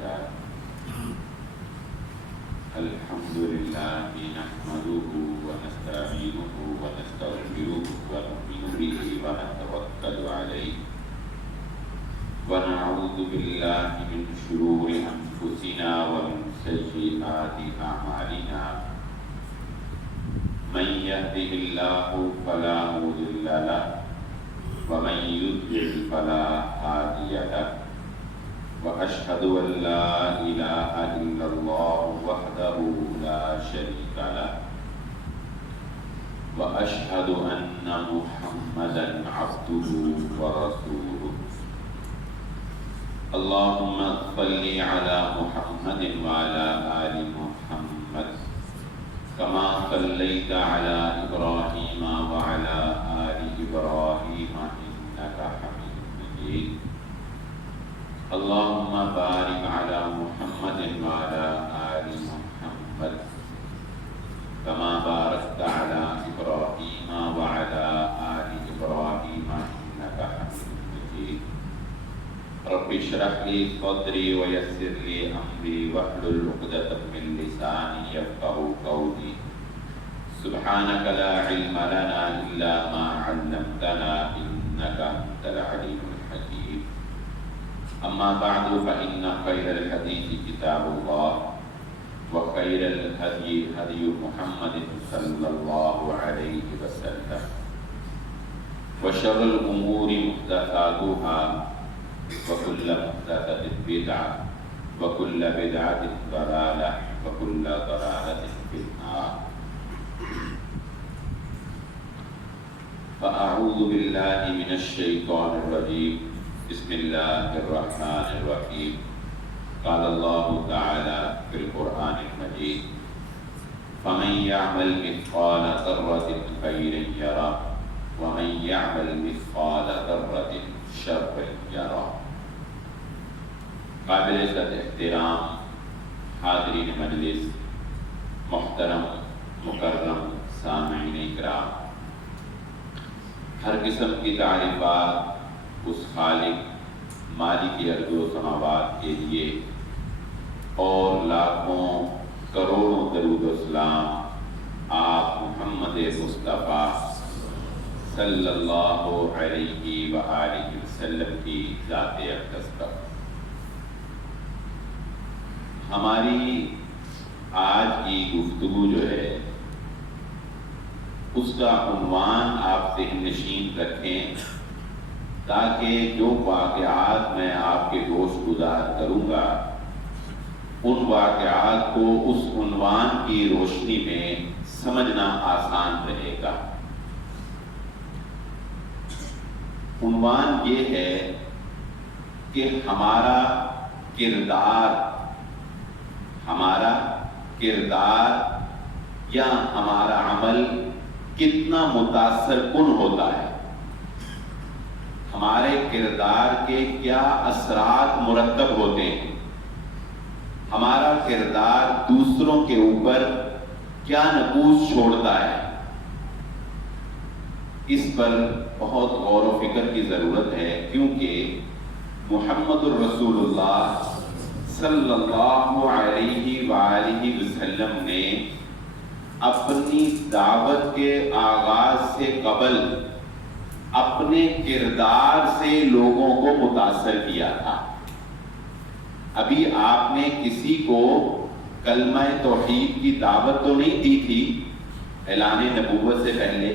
لله الحمد لله نحمده ونستعينه ونستغفره ونؤمن به ونتوكل عليه ونعوذ بالله من شرور أنفسنا ومن سيئات أعمالنا من يهده الله فلا مضل له ومن يضلل فلا هادي له وأشهد أن لا إله إلا الله وحده لا شريك له وأشهد أن محمدا عبده ورسوله اللهم صل على محمد وعلى آل محمد كما صليت على إبراهيم وعلى آل إبراهيم إنك حميد مجيد اللهم بارك على محمد وعلى آل محمد كما باركت على إبراهيم وعلى آل إبراهيم إنك حميد مجيد رب اشرح لي صدري ويسر لي أمري واحلل عقدة من لساني يفقهوا قولي سبحانك لا علم لنا إلا ما علمتنا إنك أنت العليم الحكيم أما بعد فإن خير الحديث كتاب الله وخير الهدي هدي محمد صلى الله عليه وسلم وشر الأمور محدثاتها وكل محدثة بدعة وكل بدعة ضلالة وكل ضلالة في النار فأعوذ بالله من الشيطان الرجيم بسم الله الرحمن الرحيم قال الله تعالى في القرآن المجيد فمن يعمل مثقال ذرة خيرا يره ومن يعمل مثقال ذرة شرا يره قابل عزت احترام حاضرین مجلس، محترم مکرم سامعین اکرام، ہر قسم کی تعریفات اس خالق مالک ارض و سماوات کے لیے اور لاکھوں کروڑوں درود و سلام آپ محمد مصطفیٰ صلی اللہ علیہ وآلہ وسلم کی ذات اقدس پر۔ ہماری آج کی گفتگو جو ہے اس کا عنوان آپ ذہن نشین رکھیں تاکہ جو واقعات میں آپ کے گوش گزار کروں گا ان واقعات کو اس عنوان کی روشنی میں سمجھنا آسان رہے گا۔ عنوان یہ ہے کہ ہمارا کردار یا ہمارا عمل کتنا متاثر کن ہوتا ہے، ہمارے کردار کے کیا اثرات مرتب ہوتے ہیں، ہمارا کردار دوسروں کے اوپر کیا نقوش چھوڑتا ہے۔ اس پر بہت غور و فکر کی ضرورت ہے، کیونکہ محمد الرسول اللہ صلی اللہ علیہ وآلہ وسلم نے اپنی دعوت کے آغاز سے قبل اپنے کردار سے لوگوں کو متاثر کیا تھا۔ ابھی آپ نے کسی کو کلمہ توحید کی دعوت تو نہیں دی تھی اعلان نبوت سے پہلے،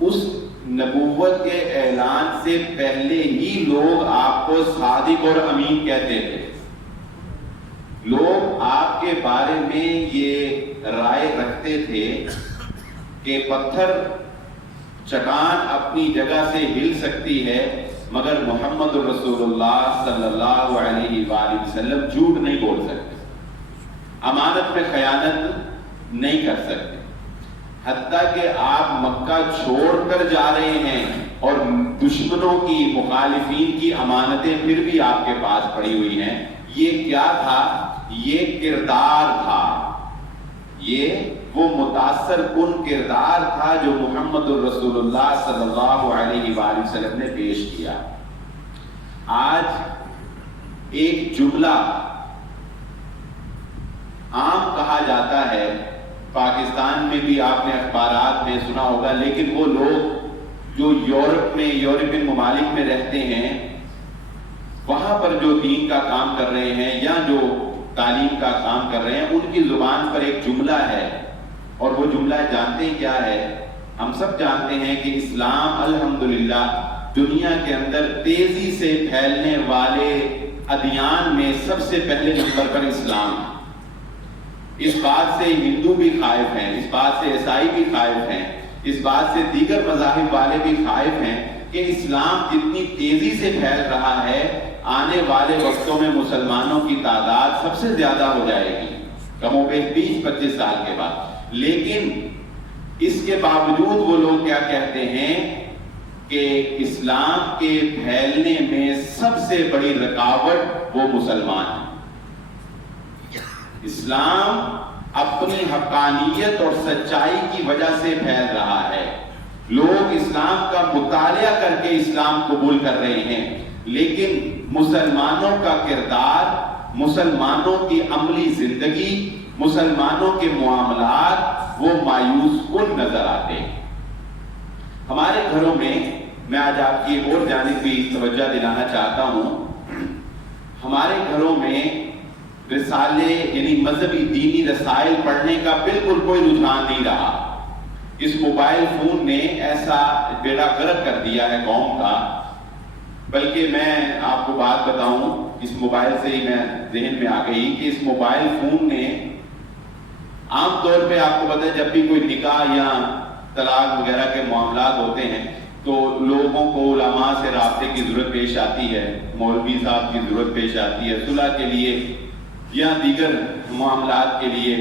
اس نبوت کے اعلان سے پہلے ہی لوگ آپ کو صادق اور امین کہتے تھے۔ لوگ آپ کے بارے میں یہ رائے رکھتے تھے کہ پتھر چٹان اپنی جگہ سے ہل سکتی ہے مگر محمد رسول اللہ صلی اللہ علیہ وآلہ وسلم جھوٹ نہیں بول سکتے، امانت میں خیانت نہیں کر سکتے۔ حتیٰ کہ آپ مکہ چھوڑ کر جا رہے ہیں اور دشمنوں کی، مخالفین کی امانتیں پھر بھی آپ کے پاس پڑی ہوئی ہیں۔ یہ کیا تھا؟ یہ کردار تھا، یہ وہ متاثر کن کردار تھا جو محمد الرسول اللہ صلی اللہ علیہ وآلہ وسلم نے پیش کیا۔ آج ایک جملہ عام کہا جاتا ہے، پاکستان میں بھی آپ نے اخبارات میں سنا ہوگا، لیکن وہ لوگ جو یورپ میں، یورپین ممالک میں رہتے ہیں، وہاں پر جو دین کا کام کر رہے ہیں یا جو تعلیم کا کام کر رہے ہیں، ان کی زبان پر ایک جملہ ہے، اور وہ جملہ جانتے ہیں کیا ہے؟ ہم سب جانتے ہیں کہ اسلام الحمدللہ دنیا کے اندر تیزی سے پھیلنے والے ادیان میں سب سے پہلے نمبر پر اسلام ہے۔ اس بات سے ہندو بھی خائف ہیں، اس بات سے عیسائی بھی خائف ہیں، اس بات سے دیگر مذاہب والے بھی خائف ہیں کہ اسلام جتنی تیزی سے پھیل رہا ہے، آنے والے وقتوں میں مسلمانوں کی تعداد سب سے زیادہ ہو جائے گی، کم و بیش 20-25 سال کے بعد۔ لیکن اس کے باوجود وہ لوگ کیا کہتے ہیں کہ اسلام کے پھیلنے میں سب سے بڑی رکاوٹ وہ مسلمان ہیں۔ اسلام اپنی حقانیت اور سچائی کی وجہ سے پھیل رہا ہے، لوگ اسلام کا مطالعہ کر کے اسلام قبول کر رہے ہیں، لیکن مسلمانوں کا کردار، مسلمانوں کی عملی زندگی، مسلمانوں کے معاملات وہ مایوس کن نظر آتے ہیں۔ ہمارے گھروں میں، میں آج آپ کی ایک اور جانب بھی توجہ دلانا چاہتا ہوں، ہمارے گھروں میں رسالے یعنی مذہبی دینی رسائل پڑھنے کا بالکل کوئی رجحان نہیں رہا۔ اس موبائل فون نے ایسا بیڑا غرق کر دیا ہے قوم کا، بلکہ میں آپ کو بات بتاؤں، اس موبائل سے ہی میں ذہن میں آ گئی کہ اس موبائل فون نے عام طور پہ آپ کو پتہ ہے جب بھی کوئی نکاح یا طلاق وغیرہ کے معاملات ہوتے ہیں تو لوگوں کو علماء سے رابطے کی ضرورت پیش آتی ہے، مولوی صاحب کی ضرورت پیش آتی ہے صلح کے لیے یا دیگر معاملات کے لیے۔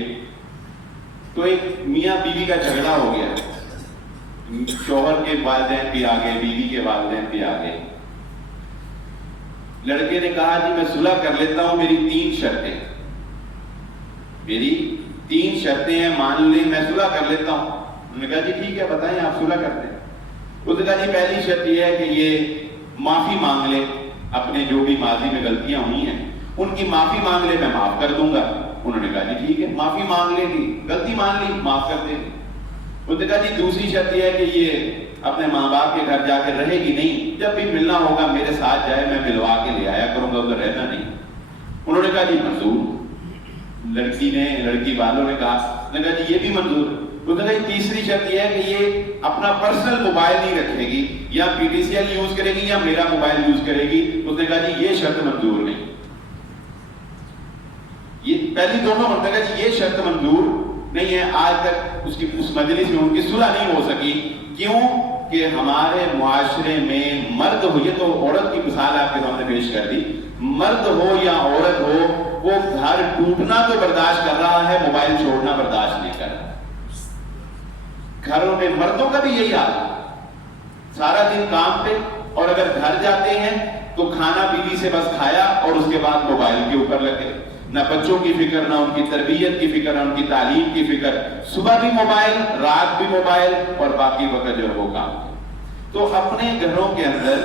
تو ایک میاں بیوی کا جھگڑا ہو گیا، شوہر کے والدین بھی آ گئے، بیوی کے والدین بھی آ گئے۔ لڑکے نے کہا جی میں صلح کر لیتا ہوں، میری 3 شرطیں، میری 3 شرطیں ہیں، مان لیں میں صلح کر لیتا ہوں۔ انہوں نے کہا جی ٹھیک ہے بتائیں آپ صلح کرتے ہیں۔ اس نے کہا جی پہلی شرط یہ ہے کہ یہ معافی مانگ لے، اپنے جو بھی ماضی میں غلطیاں ہوئی ہیں ان کی معافی مانگ لے، میں معاف کر دوں گا۔ انہوں نے کہا جی ٹھیک ہے، معافی مانگ لے گی، غلطی مان لی، معاف کر دے گی۔ اس نے کہا جی دوسری شرط یہ ہے کہ یہ اپنے ماں باپ کے گھر جا کے رہے گی نہیں، جب بھی ملنا ہوگا میرے ساتھ جائے، میں ملوا کے لے آیا کروں گا، ادھر رہنا نہیں۔ انہوں نے کہا جی منظور۔ لڑکی والوں نے کہا جی یہ بھی منظور ہے۔ اس نے کہا تیسری شرط یہ ہے کہ یہ اپنا پرسنل موبائل نہیں رکھے گی، یا P T C L use کرے گی یا میرا موبائل یوز کرے گی۔ اس نے کہا جی یہ شرط منظور نہیں، یہ پہلی دونوں مرتبہ جی یہ شرط منظور نہیں ہے۔ آج تک اس مجلس میں ان کی صلح نہیں ہو سکی، کیوں کہ ہمارے معاشرے میں مرد ہو، یہ تو عورت کی مثال آپ کے سامنے پیش کر دی، مرد ہو یا عورت ہو، وہ گھر ٹوٹنا تو برداشت کر رہا ہے، موبائل چھوڑنا برداشت نہیں کر رہا۔ گھروں میں مردوں کا بھی یہی حال ہے، سارا دن کام پہ، اور اگر گھر جاتے ہیں تو کھانا بیوی سے بس کھایا اور اس کے بعد موبائل کے اوپر لگے، نہ بچوں کی فکر، نہ ان کی تربیت کی فکر، نہ ان کی تعلیم کی فکر، صبح بھی موبائل، رات بھی موبائل، اور باقی وقت جو ہے وہ کام۔ تو اپنے گھروں کے اندر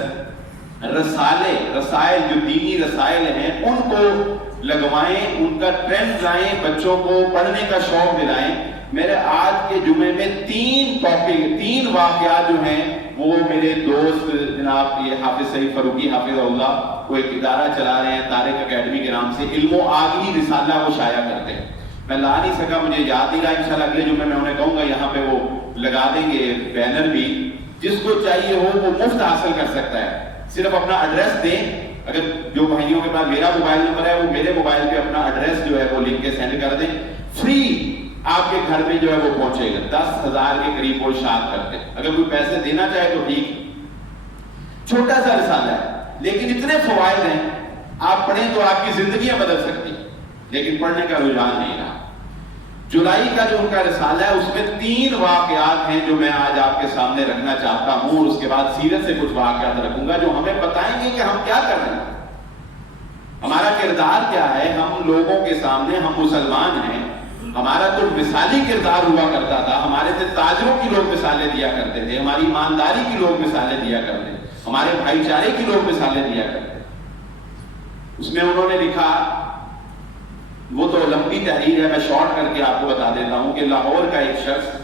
رسائل جو دینی رسائل ہیں ان کو لگوائیں، ان کا ٹرینڈ لائیں، بچوں کو پڑھنے کا شوق دلائیں۔ میرے آج کے جمعے میں 3 واقعات جو ہیں وہ میرے دوست جناب یہ حافظ سعید فاروقی حافظ اللہ، وہ ایک ادارہ چلا رہے ہیں طارق اکیڈمی کے نام سے، علم و آگہی رسالہ وہ شائع کرتے ہیں۔ میں لا نہیں سکا، مجھے یاد نہیں رہا، انشاءاللہ اگلے جمعے میں انہیں کہوں گا یہاں پہ وہ لگا دیں گے بینر بھی، جس کو چاہیے ہو وہ مفت حاصل کر سکتا ہے، صرف اپنا ایڈریس دیں۔ اگر جو بھائیوں کے پاس میرا موبائل نمبر ہے وہ میرے موبائل پہ اپنا ایڈریس جو ہے وہ لکھ کے سینڈ کر دیں، فری آپ کے گھر میں جو ہے وہ پہنچے گا۔ 10,000 کے قریب وہ اشاعت کرتے ہیں، اگر کوئی پیسے دینا چاہے تو ٹھیک۔ چھوٹا سا رسالہ ہے لیکن اتنے فوائد ہیں، آپ پڑھیں تو آپ کی زندگیاں بدل سکتی، لیکن پڑھنے کا رجحان نہیں رہا۔ جولائی کا جو ان کا رسالہ ہے اس میں 3 واقعات ہیں جو میں آج آپ کے سامنے رکھنا چاہتا ہوں، اور اس کے بعد سیرت سے کچھ واقعات رکھوں گا جو ہمیں بتائیں گے کہ ہم کیا کر رہے ہیں، ہمارا کردار کیا ہے، ہم لوگوں کے سامنے، ہم مسلمان ہیں، ہمارا تو مثالی کردار ہوا کرتا تھا، ہمارے سے تاجروں کی لوگ مثالیں دیا کرتے تھے، ہماری ایمانداری کی لوگ مثالیں دیا کرتے تھے، ہمارے بھائی چارے کی لوگ مثالیں دیا کرتے تھے۔ اس میں انہوں نے لکھا، وہ تو لمبی تحریر ہے، میں شارٹ کر کے آپ کو بتا دیتا ہوں کہ لاہور کا ایک شخص،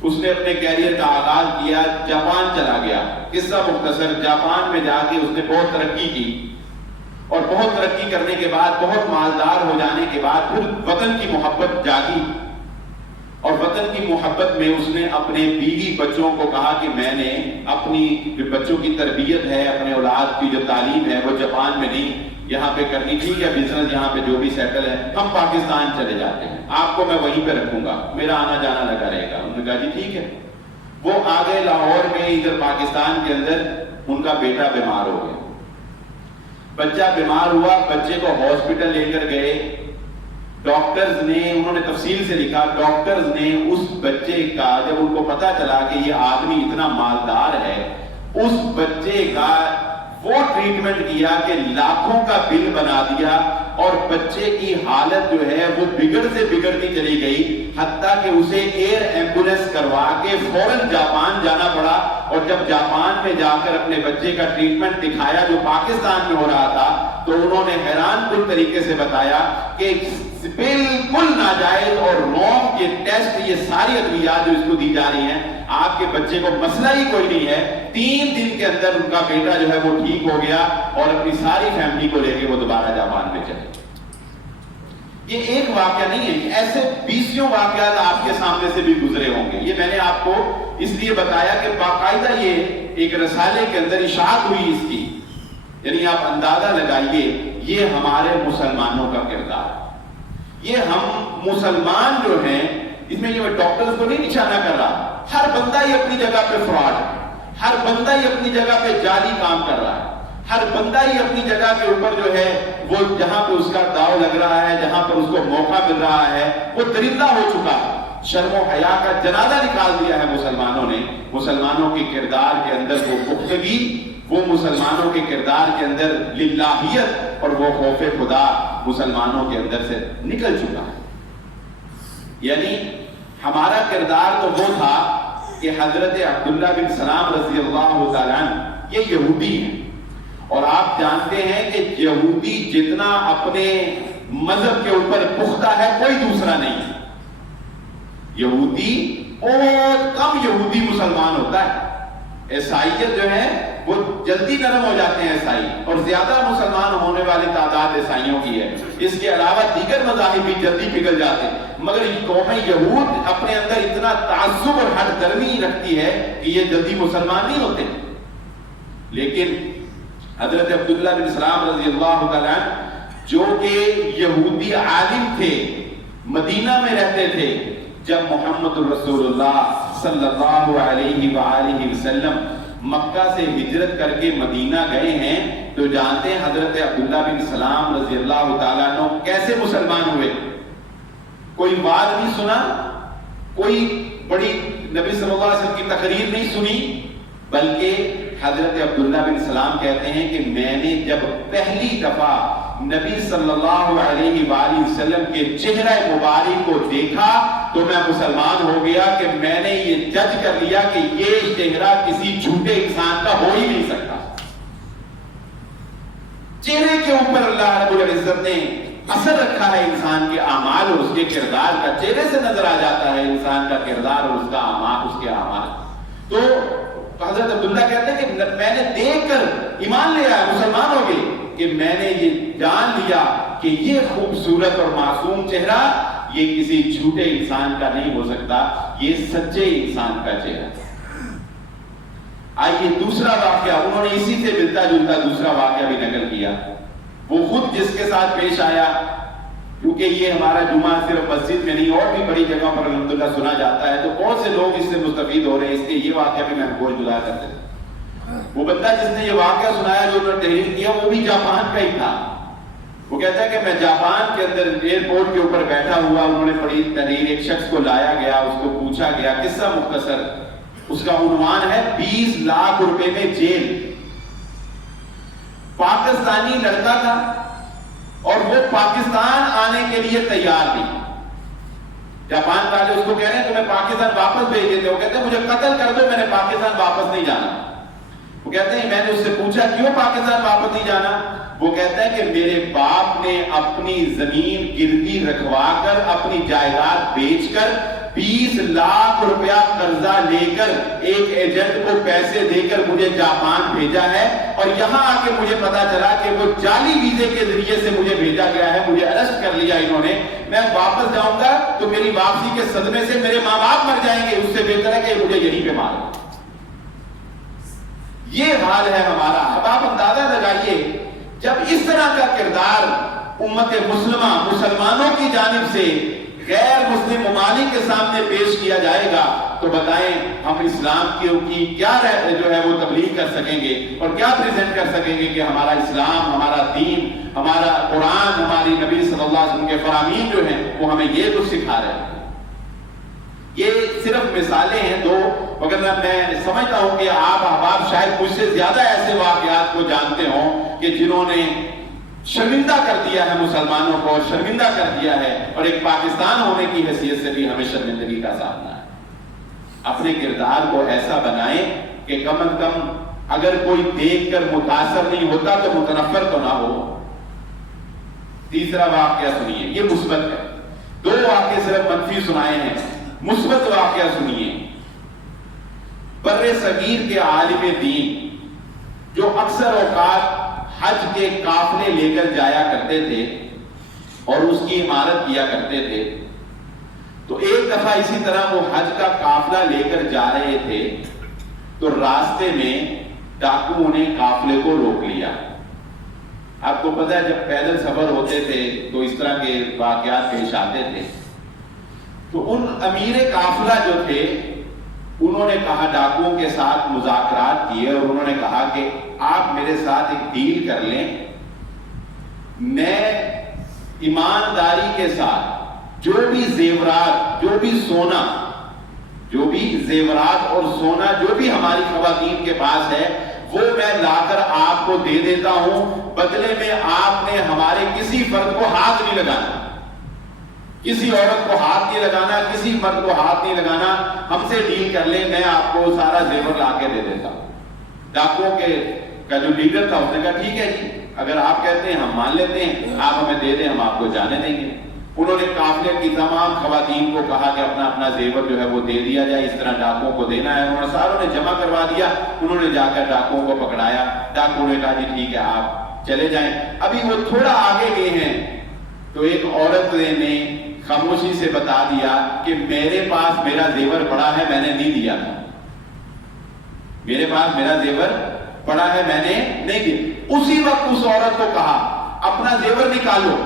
اس نے اپنے کیریئر کا آغاز کیا، جاپان چلا گیا. قصہ مختصر، جاپان میں جا کے اس نے بہت ترقی کی، اور بہت ترقی کرنے کے بعد، بہت مالدار ہو جانے کے بعد پھر وطن کی محبت جاگی، اور وطن کی محبت میں اس نے اپنے بیوی بچوں کو کہا کہ میں نے اپنی جو بچوں کی تربیت ہے، اپنے اولاد کی جو تعلیم ہے وہ جاپان میں نہیں یہاں پہ کرنی، ٹھیک ہے بزنس یہاں پہ جو بھی سیٹل ہے، ہم پاکستان چلے جاتے ہیں، آپ کو میں وہیں پہ رکھوں گا، میرا آنا جانا لگا رہے گا. انہوں نے کہا جی ٹھیک ہے. وہ آگے لاہور میں ادھر پاکستان کے اندر ان کا بیٹا بیمار ہو گیا، بچہ بیمار ہوا، بچے کو ہاسپٹل لے کر گئے. ڈاکٹرز نے، انہوں نے تفصیل سے لکھا، ڈاکٹرز نے اس بچے کا، جب ان کو پتا چلا کہ یہ آدمی اتنا مالدار ہے، اس بچے کا وہ ٹریٹمنٹ کیا کہ لاکھوں کا بل بنا دیا، اور بچے کی حالت جو ہے وہ بگڑ سے بگڑتی چلی گئی، حتیٰ کہ اسے ایئر ایمبولینس کروا کے فوراً جاپان جانا پڑا. اور جب جاپان میں جا کر اپنے بچے کا ٹریٹمنٹ دکھایا جو پاکستان میں ہو رہا تھا، تو انہوں نے حیران کن طریقے سے بتایا کہ بالکل ناجائز اور رونگ یہ ٹیسٹ، یہ ساری ادویات جو اس کو دی جا رہی ہیں، آپ کے بچے کو مسئلہ ہی کوئی نہیں ہے. 3 دن کے اندر ان کا بیٹا جو ہے وہ ٹھیک ہو گیا، اور اپنی ساری فیملی کو لے کے وہ دوبارہ جاپان میں چلے. یہ ایک واقعہ نہیں ہے، ایسے 20 واقعات آپ کے سامنے سے بھی گزرے ہوں گے. یہ میں نے آپ کو اس لیے بتایا کہ باقاعدہ یہ ایک رسالے کے اندر اشاعت ہوئی اس کی، یعنی آپ اندازہ لگائیے یہ ہمارے مسلمانوں کا کردار. یہ ہم مسلمان جو ہیں، اس میں یہ میں ڈاکٹرز کو نہیں نشانہ کر رہا، ہر بندہ ہی اپنی جگہ پہ فراڈ ہے، ہر بندہ ہی اپنی جگہ پہ جعلی کام کر رہا ہے، ہر بندہ ہی اپنی جگہ کے اوپر جو ہے وہ جہاں پہ اس کا داؤ لگ رہا ہے، جہاں پر اس کو موقع مل رہا ہے، وہ درندہ ہو چکا ہے. شرم و حیا کا جنازہ نکال دیا ہے مسلمانوں نے. مسلمانوں کے کردار کے اندر وہ پختگی، وہ مسلمانوں کے کردار کے اندر للہیت اور وہ خوف خدا مسلمانوں کے اندر سے نکل چکا ہے. یعنی ہمارا کردار تو وہ تھا کہ حضرت عبداللہ بن سلام رضی اللہ تعالیٰ عنہ یہ یہودی ہیں، اور آپ جانتے ہیں کہ یہودی جتنا اپنے مذہب کے اوپر پختہ ہے کوئی دوسرا نہیں ہے. یہودی بہت کم یہودی مسلمان ہوتا ہے. عیسائیت جو ہے وہ جلدی نرم ہو جاتے ہیں عیسائی، اور زیادہ مسلمان ہونے والی تعداد عیسائیوں کی ہے. اس کے علاوہ دیگر مذاہب بھی جلدی پگھل جاتے ہیں، مگر یہ قوم یہود اپنے اندر اتنا تعصب اور ہٹ درمی رکھتی ہے کہ یہ جلدی مسلمان نہیں ہوتے. لیکن حضرت عبداللہ بن سلام رضی اللہ تعالیٰ جو کہ یہودی عالم تھے، مدینہ میں رہتے تھے، جب محمد رسول اللہ صلی اللہ علیہ وآلہ وسلم مکہ سے ہجرت کر کے مدینہ گئے ہیں، تو جانتے ہیں حضرت عبداللہ بن سلام رضی اللہ تعالیٰ عنہ کیسے مسلمان ہوئے. کوئی بات نہیں سنا، کوئی بڑی نبی صلی اللہ علیہ وسلم کی تقریر نہیں سنی، بلکہ حضرت عبداللہ بن سلام کہتے ہیں کہ میں نے جب پہلی دفعہ نبی صلی اللہ علیہ وآلہ وسلم کے چہرہ مبارک کو دیکھا تو میں مسلمان ہو گیا کہ میں نے یہ جج کر لیا کہ یہ چہرہ کسی جھوٹے انسان کا ہو ہی نہیں سکتا. چہرے کے اوپر اللہ رب العزت نے اثر رکھا ہے انسان کے اعمال اور اس کے کردار کا. چہرے سے نظر آ جاتا ہے انسان کا کردار اور اس کا اعمال، اس کے اعمال. تو حضرت عبداللہ کہتے ہیں کہ میں نے دیکھ کر ایمان لے آیا، مسلمان ہو گئے، کہ میں نے یہ جان لیا کہ یہ خوبصورت اور معصوم چہرہ یہ کسی جھوٹے انسان کا نہیں ہو سکتا، یہ سچے انسان کا چہرہ. آئیے دوسرا واقعہ، انہوں نے اسی سے ملتا جلتا دوسرا واقعہ بھی نقل کیا. وہ خود جس کے ساتھ پیش آیا، کیونکہ یہ ہمارا جمعہ صرف مسجد میں نہیں اور بھی بڑی جگہوں پر الحمدللہ سنا جاتا ہے، تو بہت سے لوگ اس سے مستفید ہو رہے ہیں، اس لیے یہ واقعہ بھی محفوظ جدا کرتے ہیں. وہ بندہ جس نے یہ واقعہ سنایا، جو انہوں نے تحریر کیا، وہ بھی جاپان کا ہی تھا. وہ کہتا ہے کہ میں جاپان کے اندر ایئرپورٹ کے اوپر بیٹھا ہوا، انہوں نے پڑھی تحریر، ایک شخص کو لایا گیا، اس کو پوچھا گیا، قصہ مختصر، اس کا عنوان ہے 20 لاکھ روپے میں جیل. پاکستانی لڑکا تھا اور وہ پاکستان آنے کے لیے تیار نہیں. جاپان والے اس کو کہہ رہے ہیں تمہیں پاکستان واپس بھیج دیتے. وہ کہتے ہیں مجھے قتل کر دو، میں نے پاکستان واپس نہیں جانا. وہ کہتے ہیں میں نے اس سے پوچھا کیوں پاکستان واپس نہیں جانا؟ وہ کہتا ہے کہ میرے باپ نے اپنی زمین گروی رکھوا کر اپنی جائیداد بیچ کر 20 لاکھ روپیہ قرضہ لے کر ایک ایجنٹ کو پیسے دے کر مجھے جاپان بھیجا ہے، اور یہاں آ کے مجھے پتا چلا کہ وہ جعلی ویزے کے ذریعے سے مجھے بھیجا گیا ہے، مجھے ارسٹ کر لیا انہوں نے، میں واپس جاؤں گا تو میری واپسی کے صدمے سے میرے ماں باپ مر جائیں گے، اس سے بہتر ہے کہ مجھے یہیں پہ مارو۔ یہ حال ہے ہمارا۔ اب آپ اندازہ لگائیے جب اس طرح کا کردار امت مسلمہ مسلمانوں کی جانب سے غیر مسلم ممالک کے سامنے پیش کیا جائے گا تو بتائیں ہم اسلام کی کیا جو ہے وہ تبلیغ کر سکیں گے اور کیا پریزنٹ کر سکیں گے کہ ہمارا اسلام، ہمارا دین، ہمارا قرآن، ہماری نبی صلی اللہ علیہ وسلم کے فرامین جو ہیں وہ ہمیں یہ کچھ سکھا رہے ہیں۔ یہ صرف مثالیں ہیں دو، مگر میں سمجھتا ہوں کہ آپ احباب شاید مجھ سے زیادہ ایسے واقعات کو جانتے ہوں کہ جنہوں نے شرمندہ کر دیا ہے مسلمانوں کو، شرمندہ کر دیا ہے، اور ایک پاکستان ہونے کی حیثیت سے بھی ہمیں شرمندگی کا سامنا ہے۔ اپنے کردار کو ایسا بنائیں کہ کم از کم اگر کوئی دیکھ کر متاثر نہیں ہوتا تو متنفر تو نہ ہو۔ تیسرا واقعہ سنیے، یہ مثبت ہے، دو واقعے صرف منفی سنائے ہیں، مثبت واقعہ سنیے۔ بر صغیر کے عالم دین جو اکثر اوقات حج کے قافلے لے کر جایا کرتے تھے اور اس کی عمارت کیا کرتے تھے، تو ایک دفعہ اسی طرح وہ حج کا قافلہ لے کر جا رہے تھے تو راستے میں ڈاکوؤں نے قافلے کو روک لیا۔ آپ کو پتہ ہے جب پیدل سفر ہوتے تھے تو اس طرح کے واقعات پیش آتے تھے، تو ان امیر قافلہ جو تھے انہوں نے کہا، ڈاکوؤں کے ساتھ مذاکرات کیے اور انہوں نے کہا کہ آپ میرے ساتھ ایک ڈیل کر لیں، میں ایمانداری کے ساتھ جو بھی زیورات، جو بھی سونا، جو بھی زیورات اور سونا جو بھی ہماری خواتین کے پاس ہے وہ میں لا کر آپ کو دے دیتا ہوں، بدلے میں آپ نے ہمارے کسی فرد کو ہاتھ نہیں لگانا، کسی عورت کو ہاتھ نہیں لگانا، کسی مرد کو ہاتھ نہیں لگانا، ہم سے ڈیل کر لیں، میں آپ کو سارا زیور لا کے دے دیتا ہوں۔ ڈاکوؤں کا جو لیڈر تھا اس نے کہا ٹھیک ہے جی، اگر آپ کہتے ہیں ہم مان لیتے ہیں، آپ ہمیں دے دیں، ہم آپ کو جانے دیں گے۔ انہوں نے قافلے کی تمام خواتین کو کہا کہ اپنا اپنا زیور جو ہے وہ دے دیا جائے، اس طرح ڈاکوؤں کو دینا ہے۔ انہوں نے ساروں نے جمع کروا دیا، انہوں نے جا کر ڈاکوؤں کو پکڑایا، ڈاکوؤں نے کہا جی ٹھیک ہے آپ چلے جائیں۔ ابھی وہ تھوڑا آگے گئے ہیں تو ایک عورت نے خاموشی سے بتا دیا کہ میرے پاس میرا زیور پڑا ہے، میں نے نہیں دیا تھا، میرے پاس میرا زیور پڑا ہے، میں نے نہیں دیا۔ اسی وقت اس عورت کو کہا اپنا زیور نکالو،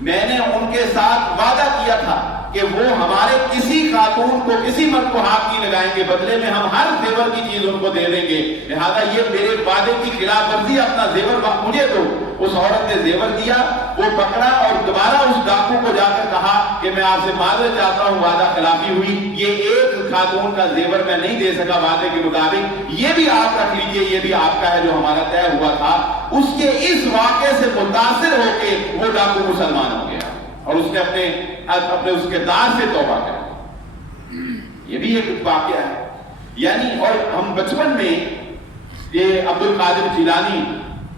میں نے ان کے ساتھ وعدہ کیا تھا کہ وہ ہمارے کسی خاتون کو، کسی مرد کو ہاتھ نہیں لگائیں گے، بدلے میں ہم ہر زیور کی چیز ان کو دے دیں گے، لہذا یہ میرے وعدے کی خلاف ورزی، اپنا زیور مجھے دو۔ اس عورت نے زیور دیا، وہ پکڑا اور دوبارہ اس ڈاکو کو جا کر کہا کہ میں آپ سے معذرت چاہتا ہوں، وعدہ خلافی ہوئی، یہ ایک خاتون کا زیور میں نہیں دے سکا وعدے کے مطابق، یہ بھی آپ رکھ لیجئے، یہ بھی آپ کا ہے جو ہمارا طے ہوا تھا۔ اس کے اس واقعے سے متاثر ہو کے وہ ڈاکو مسلمان ہو گیا اور اس نے اپنے اس کردار سے توبہ کر۔ یہ بھی ایک واقعہ ہے۔ یعنی اور ہم بچپن میں یہ عبد القادر جیلانی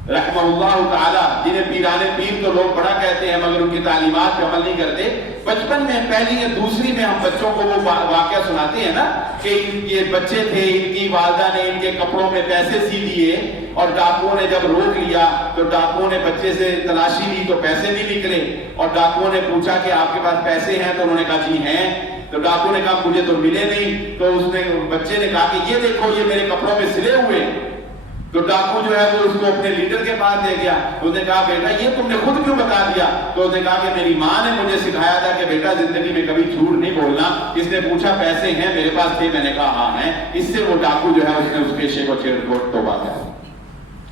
رحمہ اللہ تعالی، جنہیں پیرانے پیر تو لوگ بڑا کہتے ہیں مگر ان کی تعلیمات پہ عمل نہیں کرتے، بچپن میں پہلی یا دوسری میں ہم بچوں کو وہ واقعہ سناتے ہیں نا کہ یہ بچے تھے، ان کی والدہ نے ان کے کپڑوں میں پیسے سی دیے اور ڈاکوؤں نے جب روک لیا تو ڈاکوؤں نے بچے سے تلاشی لی تو پیسے نہیں نکلے، اور ڈاکوؤں نے پوچھا کہ آپ کے پاس پیسے ہیں تو انہوں نے کہا جی ہیں، تو ڈاکو نے کہا مجھے تو ملے نہیں، تو اس نے بچے نے کہا کہ یہ دیکھو یہ میرے کپڑوں میں سلے ہوئے، تو ڈاکو جو ہے وہ اس کو اپنے لیڈر کے پاس لے گیا، اس نے کہا بیٹا یہ تم نے خود کیوں بتا دیا؟ تو اس نے کہا کہ میری ماں نے مجھے سکھایا تھا کہ بیٹا زندگی میں کبھی جھوٹ نہیں بولنا۔ اس نے پوچھا پیسے ہیں میرے پاس تھے، میں نے کہا ہاں ہیں۔ اس سے وہ ڈاکو جو ہے اس نے اس پیشے کو چھیڑ چھوڑ توبہ کر۔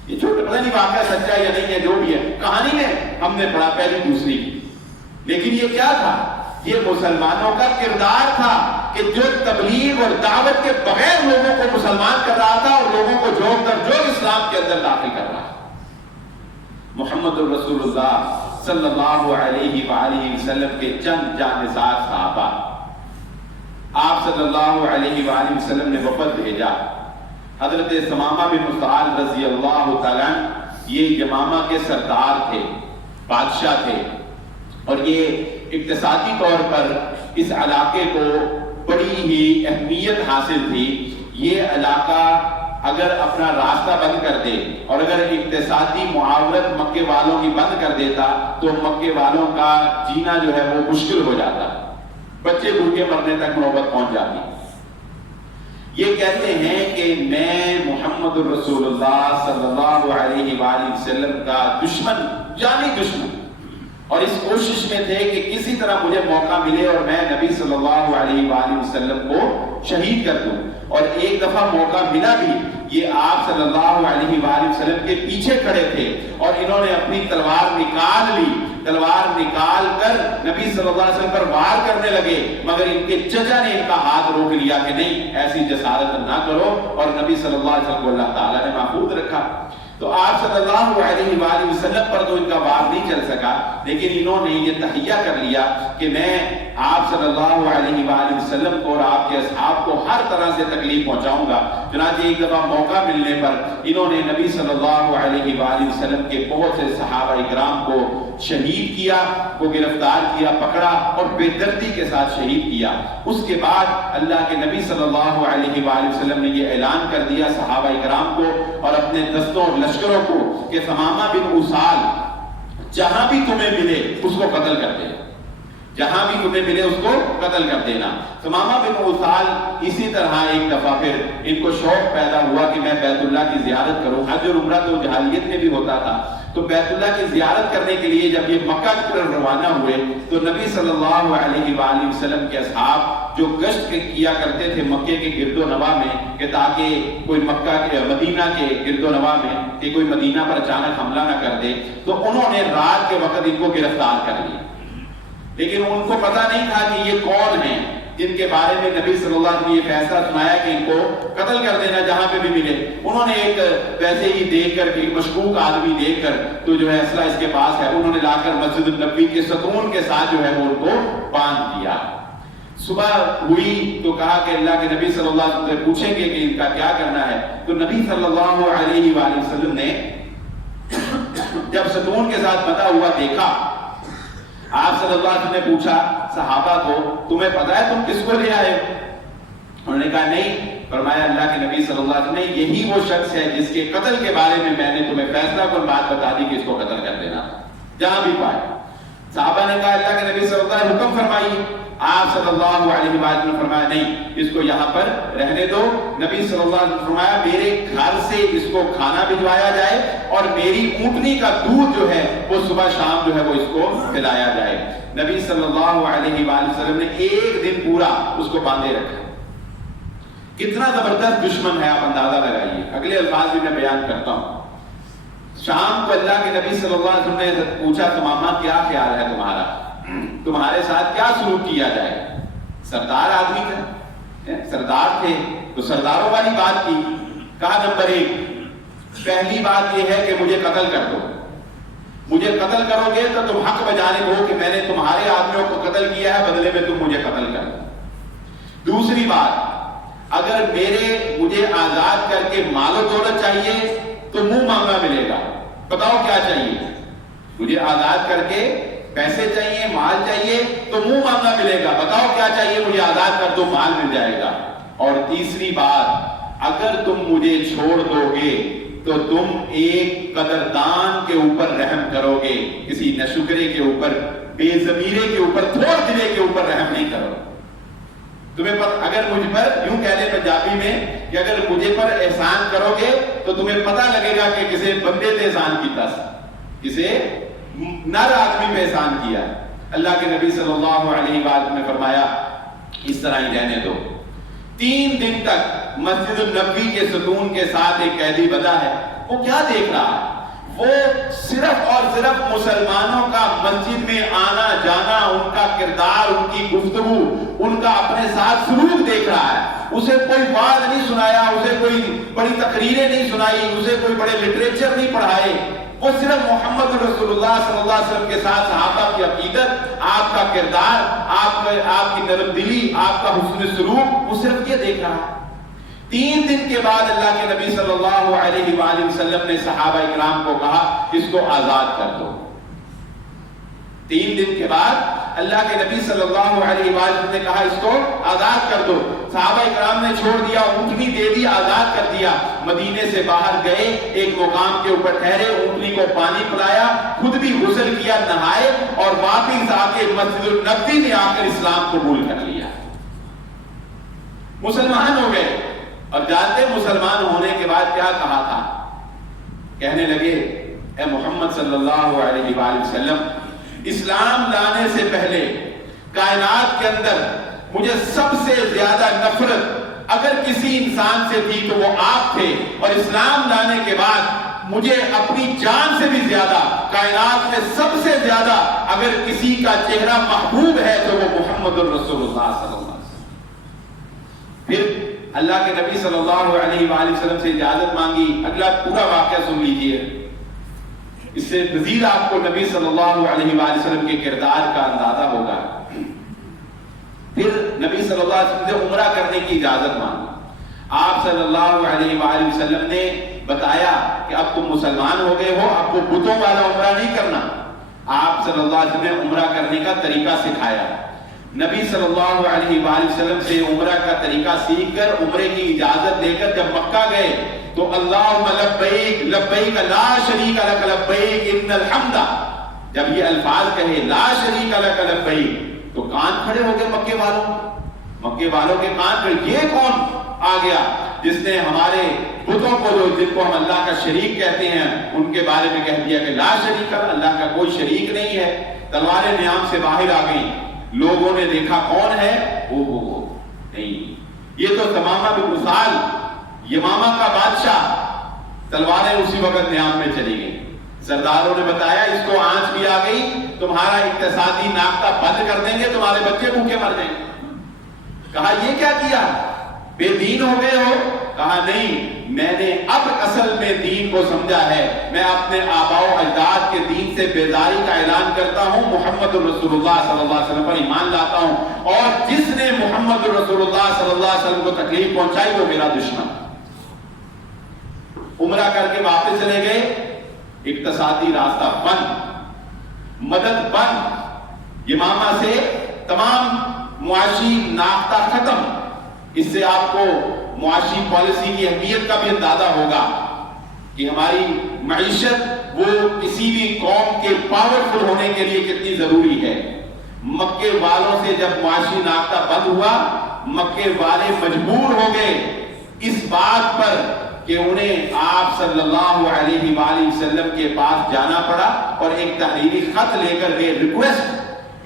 یہ چھوٹا پتہ نہیں واقعہ سچا یا نہیں ہے، جو بھی ہے کہانی میں ہم نے پڑھا پہلی دوسری کی، لیکن یہ کیا تھا؟ یہ مسلمانوں کا کردار تھا کہ جو تبلیغ اور دعوت کے بغیر لوگوں کو مسلمان کر رہا تھا اور لوگوں کو جوڑ کر جو اسلام کے اندر داخل کر رہا تھا۔ محمد الرسول اللہ صلی اللہ علیہ وآلہ وسلم کے چند جانثار صحابہ، آپ صلی اللہ علیہ وآلہ وسلم نے وفد بھیجا۔ حضرت ثمامہ بن اسال رضی اللہ تعالیٰ عنہ یہ یمامہ کے سردار تھے، بادشاہ تھے، اور یہ اقتصادی طور پر اس علاقے کو بڑی ہی اہمیت حاصل تھی۔ یہ علاقہ اگر اپنا راستہ بند کر دے اور اگر اقتصادی معاونت مکے والوں کی بند کر دیتا تو مکے والوں کا جینا جو ہے وہ مشکل ہو جاتا، بچے بھوکے مرنے تک نوبت پہنچ جاتی۔ یہ کہتے ہیں کہ میں محمد الرسول اللہ صلی اللہ علیہ وآلہ وسلم کا دشمن، جانی دشمن، اور اس کوشش میں تھے کہ کسی طرح مجھے موقع ملے اور میں نبی صلی اللہ علیہ وآلہ وسلم کو شہید کر دوں۔ اور ایک دفعہ موقع ملا بھی، یہ آپ صلی اللہ علیہ وآلہ وسلم کے پیچھے کھڑے تھے اور انہوں نے اپنی تلوار نکال لی، تلوار نکال کر نبی صلی اللہ علیہ وسلم پر وار کرنے لگے، مگر ان کے چچا نے ان کا ہاتھ روک لیا کہ نہیں، ایسی جسارت نہ کرو، اور نبی صلی اللہ علیہ وسلم کو اللہ تعالیٰ نے محفوظ رکھا۔ تو آپ صلی اللہ علیہ وآلہ وسلم پر تو ان کا وار نہیں چل سکا، لیکن انہوں نے یہ تہیہ کر لیا کہ میں آپ صلی اللہ علیہ وآلہ وسلم کو اور آپ کے اصحاب کو ہر طرح سے تکلیف پہنچاؤں گا۔ چنانچہ ایک دفعہ موقع ملنے پر انہوں نے نبی صلی اللہ علیہ وآلہ وسلم کے بہت سے صحابہ اکرام کو شہید کیا، کو گرفتار کیا، پکڑا اور بے دردی کے ساتھ شہید کیا۔ اس کے بعد اللہ کے نبی صلی اللہ علیہ وآلہ وسلم نے یہ اعلان کر دیا صحابہ اکرام کو اور اپنے دستوں اور لشکروں کو کہ ثمامہ بن اسال جہاں بھی تمہیں ملے اس کو قتل کر دینا، جہاں بھی تمہیں ملے اس کو قتل کر دینا۔ ثمامہ بن اسال اسی طرح ایک دفعہ پھر ان کو شوق پیدا ہوا کہ میں بیت اللہ کی زیارت کروں۔ حج اور عمرہ تو جاہلیت میں بھی ہوتا تھا، تو بیت اللہ کی زیارت کرنے کے لیے جب یہ مکہ کی طرف روانہ ہوئے تو نبی صلی اللہ علیہ وآلہ وسلم کے اصحاب جو گشت کیا کرتے تھے مکے کے گرد و نواح میں کہ تاکہ کوئی مکہ کے مدینہ کے گرد و نواح میں کہ کوئی مدینہ پر اچانک حملہ نہ کر دے، تو انہوں نے رات کے وقت ان کو گرفتار کر لیا، لیکن ان کو پتہ نہیں تھا کہ یہ کون ہیں جن کے بارے میں نبی صلی اللہ علیہ وسلم نے یہ فیصلہ سنایا کہ ان کو قتل کر دینا جہاں پہ بھی ملے۔ انہوں نے ایک ویسے ہی دیکھ کر ایک مشکوک آدمی دیکھ کر تو جو ہے اسلحہ اس کے پاس ہے، انہوں نے لا کر مسجد النبی کے ستون کے ساتھ جو ہے وہ ان کو باندھ دیا۔ صبح ہوئی تو کہا کہ اللہ کے نبی صلی اللہ علیہ وسلم سے پوچھیں گے کہ ان کا کیا کرنا ہے، تو نبی صلی اللہ علیہ وآلہ وسلم نے جب ستون کے ساتھ بندھا ہوا دیکھا، آپ صلی اللہ علیہ وسلم نے پوچھا صحابہ کو تمہیں پتا ہے تم کس کو لے آئے؟ انہوں نے کہا نہیں۔ فرمایا اللہ کے نبی صلی اللہ علیہ وسلم نے یہی وہ شخص ہے جس کے قتل کے بارے میں میں نے تمہیں فیصلہ کن بات بتا دی کہ اس کو قتل کر دینا جہاں بھی پائے۔ صحابہ نے کہا اللہ کے نبی صلی اللہ علیہ وسلم حکم فرمائیے۔ آپ صلی اللہ علیہ وآلہ نے فرمایا نہیں، اس کو یہاں پر رہنے دو۔ نبی صلی اللہ علیہ وسلم فرمایا میرے گھر سے اس کو کھانا بھجوایا جائے اور میری اونٹنی کا دودھ جو ہے وہ صبح شام جو ہے وہ اس کو پلایا جائے۔ نبی صلی اللہ علیہ وآلہ وسلم نے ایک دن پورا اس کو باندھے رکھا۔ کتنا زبردست دشمن ہے آپ اندازہ لگائیے۔ اگلے الفاظ بھی میں بیان کرتا ہوں۔ شام کو اللہ کے نبی صلی اللہ علیہ وسلم نے پوچھا ثمامہ کیا خیال ہے تمہارا، تمہارے ساتھ کیا سلوک کیا جائے؟ سردار آدمی تھے، سردار تھے تو سرداروں والی بات کی۔ کہا نمبر 1 پہلی بات یہ ہے کہ مجھے قتل کر دو، مجھے قتل کرو گے تو تم حق بجانب ہو کہ میں نے تمہارے آدمیوں کو قتل کیا ہے، بدلے میں تم مجھے قتل کر دو۔ دوسری بات اگر مجھے آزاد کر کے مال و دولت چاہیے تو منہ مانگا ملے گا، بتاؤ کیا چاہیے؟ مجھے آزاد کر کے پیسے چاہیے، مال چاہیے تو منہ مانگا ملے گا، بتاؤ کیا چاہیے؟ مجھے آزاد کر دو، مال مل جائے گا۔ اور تیسری بات اگر تم مجھے چھوڑ دو گے تو تم ایک قدردان کے اوپر رحم کرو گے، کسی ناشکرے کے اوپر، بے ضمیرے کے اوپر، تھوڑ دلے کے اوپر رحم نہیں کرو۔ تمہیں اگر مجھ پر یوں کہہ لیں پنجابی میں کہ اگر مجھے پر احسان کرو گے تو تمہیں پتہ لگے گا کہ کسے بندے تے احسان کیتا، کسے نر آدمی پہ احسان کیا۔ اللہ کے نبی صلی اللہ علیہ وآلہ نے فرمایا اس طرح ہی رہنے دو۔ 3 دن تک مسجد النبی کے ستون کے ساتھ ایک قیدی بندہ ہے، وہ کیا دیکھ رہا ہے؟ وہ صرف اور صرف مسلمانوں کا مسجد میں آنا جانا، ان کا کردار، ان کی گفتگو، ان کا اپنے ساتھ سلوک دیکھ رہا ہے۔ اسے کوئی وعظ نہیں سنایا، اسے کوئی بڑی تقریریں نہیں سنائی، اسے کوئی بڑے لٹریچر نہیں پڑھائے، وہ صرف محمد رسول اللہ صلی اللہ علیہ وسلم کے ساتھ صحابہ کی عقیدت، آپ کا کردار، آپ کی نرم دلی، آپ کا حسن سلوک، وہ صرف یہ دیکھ رہا ہے۔ 3 دن کے بعد اللہ کے نبی صلی اللہ علیہ وآلہ وسلم نے صحابہ اکرام کو کہا اس کو آزاد کر دو۔ 3 دن کے بعد اللہ کے نبی صلی اللہ علیہ وآلہ وسلم نے کہا اس کو آزاد کر دو۔ صحابہ اکرام نے چھوڑ دیا، اونٹنی دے دی، آزاد کر دیا۔ مدینے سے باہر گئے، ایک مقام کے اوپر ٹھہرے، اونٹنی کو پانی پلایا، خود بھی غسل کیا، نہائے اور واپس آ کے مسجد النبوی میں آ کر اسلام قبول کر لیا، مسلمان ہو گئے۔ اور جانتے مسلمان ہونے کے بعد کیا کہا تھا؟ کہنے لگے اے محمد صلی اللہ علیہ وآلہ وسلم، اسلام لانے سے پہلے کائنات کے اندر مجھے سب سے زیادہ نفرت اگر کسی انسان سے تھی تو وہ آپ تھے، اور اسلام لانے کے بعد مجھے اپنی جان سے بھی زیادہ، کائنات میں سب سے زیادہ اگر کسی کا چہرہ محبوب ہے تو وہ محمد الرسول اللہ صلی اللہ علیہ وسلم۔ پھر اللہ کے نبی صلی اللہ علیہ وآلہ وسلم سے اجازت مانگی۔ اگلا پورا واقعہ سن لیجئے، اس سے مزید آپ کو نبی صلی اللہ علیہ وآلہ وسلم کے کردار کا اندازہ ہوگا۔ پھر نبی صلی اللہ علیہ وسلم سے عمرہ کرنے کی اجازت مانگی۔ آپ صلی اللہ علیہ وآلہ وسلم نے بتایا کہ اب تم مسلمان ہو گئے ہو، آپ کو بتوں والا عمرہ نہیں کرنا۔ آپ صلی اللہ علیہ وسلم نے عمرہ کرنے کا طریقہ سکھایا۔ نبی صلی اللہ علیہ وآلہ وسلم سے عمرہ کا طریقہ سیکھ کر عمرے کی اجازت لے کر جب مکہ گئے تو اللہم لبیک لبیک لا شریک لک لبیک ان الحمد، جب یہ الفاظ کہے لا شریک لک لبیک تو کان کھڑے ہو گئے مکے والوں کے کان کھڑے، یہ کون آ گیا جس نے ہمارے بتوں کو جن کو ہم اللہ کا شریک کہتے ہیں ان کے بارے میں کہہ دیا کہ لا شریک، اللہ کا کوئی شریک نہیں ہے۔ تلواریں نیام سے باہر آ گئیں، لوگوں نے دیکھا کون ہے وہ نہیں، یہ تو تمامہ بن اسال یمامہ کا بادشاہ، تلواریں اسی وقت نیام میں چلی گئی۔ سرداروں نے بتایا اس کو آنچ بھی آ گئی، تمہارا اقتصادی ناختہ بند کر دیں گے، تمہارے بچے بھوکے مر جائیں گے۔ کہا یہ کیا کیا، بے دین ہو گئے ہو؟ کہا نہیں، میں نے اب اصل میں دین کو سمجھا ہے، میں اپنے آباء و اجداد کے دین سے بیزاری کا اعلان کرتا ہوں، محمد الرسول اللہ صلی اللہ علیہ وسلم پر ایمان لاتا ہوں، اور جس نے محمد الرسول اللہ صلی اللہ علیہ وسلم کو تکلیف پہنچائی وہ میرا دشمن۔ عمرہ کر کے واپس چلے گئے، اقتصادی راستہ بند، مدد بند، یمامہ سے تمام معاشی ناختہ ختم۔ اس سے آپ کو معاشی پالیسی کی اہمیت کا بھی اندازہ ہوگا کہ ہماری معیشت وہ کسی بھی قوم کے پاورفل ہونے کے لیے کتنی ضروری ہے۔ مکے والوں سے جب معاشی ناختہ بند ہوا، مکے والے مجبور ہو گئے اس بات پر کہ انہیں آپ صلی اللہ علیہ وآلہ وسلم کے پاس جانا پڑا اور ایک تحریری خط لے کر گئے، ریکویسٹ،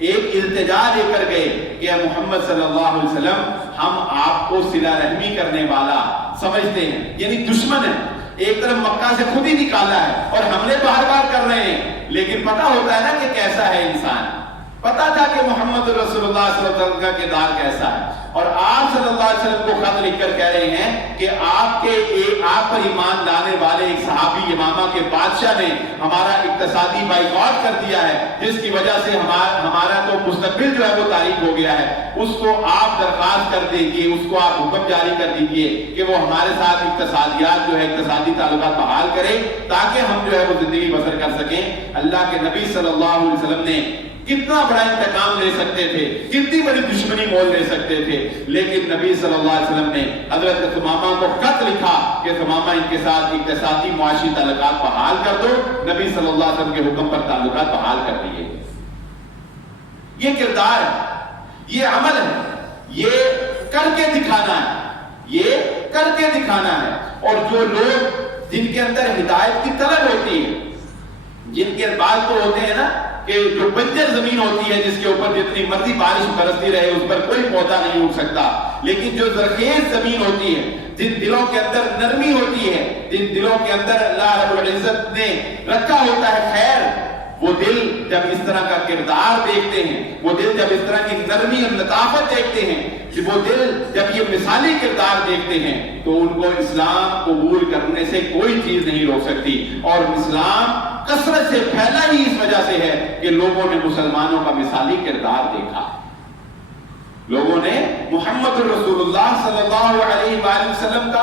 ایک التجا لے کر گئے کہ محمد صلی اللہ علیہ وسلم ہم آپ کو صلہ رحمی کرنے والا سمجھتے ہیں، یعنی دشمن ہے، ایک طرف مکہ سے خود ہی نکالا ہے اور حملے بار بار کر رہے ہیں، لیکن پتہ ہوتا ہے نا کہ کیسا ہے انسان، پتہ تھا کہ محمد رسول اللہ صلی اللہ علیہ وسلم کا کردار کیسا ہے، اور آپ صلی اللہ علیہ وسلم کو خط لکھ کر کہہ رہے ہیں کہ آپ پر ایمان لانے والے ایک صحابی یمامہ کے بادشاہ نے ہمارا اقتصادی بائیکاٹ کر دیا ہے، جس کی وجہ سے ہمارا تو مستقبل جو ہے وہ تاریک ہو گیا ہے، اس کو آپ درخواست کر دیجیے، اس کو آپ حکم جاری کر دیجیے کہ وہ ہمارے ساتھ اقتصادیات جو ہے اقتصادی تعلقات بحال کرے تاکہ ہم جو ہے وہ زندگی بسر کر سکیں۔ اللہ کے نبی صلی اللہ علیہ وسلم نے کتنا بڑا انتقام لے سکتے تھے، کتنی بڑی دشمنی مول لے سکتے تھے، لیکن نبی صلی اللہ علیہ وسلم نے حضرت ثمامہ کو خط لکھا کہ ثمامہ ان کے ساتھ اقتصادی معاشی تعلقات بحال کر دو۔ نبی صلی اللہ علیہ وسلم کے حکم پر تعلقات بحال کر دیے۔ یہ کردار ہے، یہ عمل ہے، یہ کر کے دکھانا ہے، یہ کر کے دکھانا ہے۔ اور جو لوگ جن کے اندر ہدایت کی طلب ہوتی ہے، جن کے بعد تو ہوتے ہیں نا کہ جو بنجر زمین ہوتی ہے جس کے اوپر جتنی مرضی بارش برستی رہے اس پر کوئی پودا نہیں اگ سکتا، لیکن جو زرخیز زمین ہوتی ہے، جن دلوں کے اندر نرمی ہوتی ہے، جن دلوں کے اندر اللہ رب العزت نے رکھا ہوتا ہے خیر، وہ دل جب اس طرح کا کردار دیکھتے ہیں، وہ دل جب اس طرح کی نرمی اور لطافت دیکھتے ہیں، وہ دل جب یہ مثالی کردار دیکھتے ہیں تو ان کو اسلام قبول کرنے سے کوئی چیز نہیں روک سکتی۔ اور اسلام کثرت سے پھیلا ہی اس وجہ سے ہے کہ لوگوں نے مسلمانوں کا مثالی کردار دیکھا۔ لوگوں نے محمد الرسول اللہ صلی اللہ علیہ وآلہ وسلم کا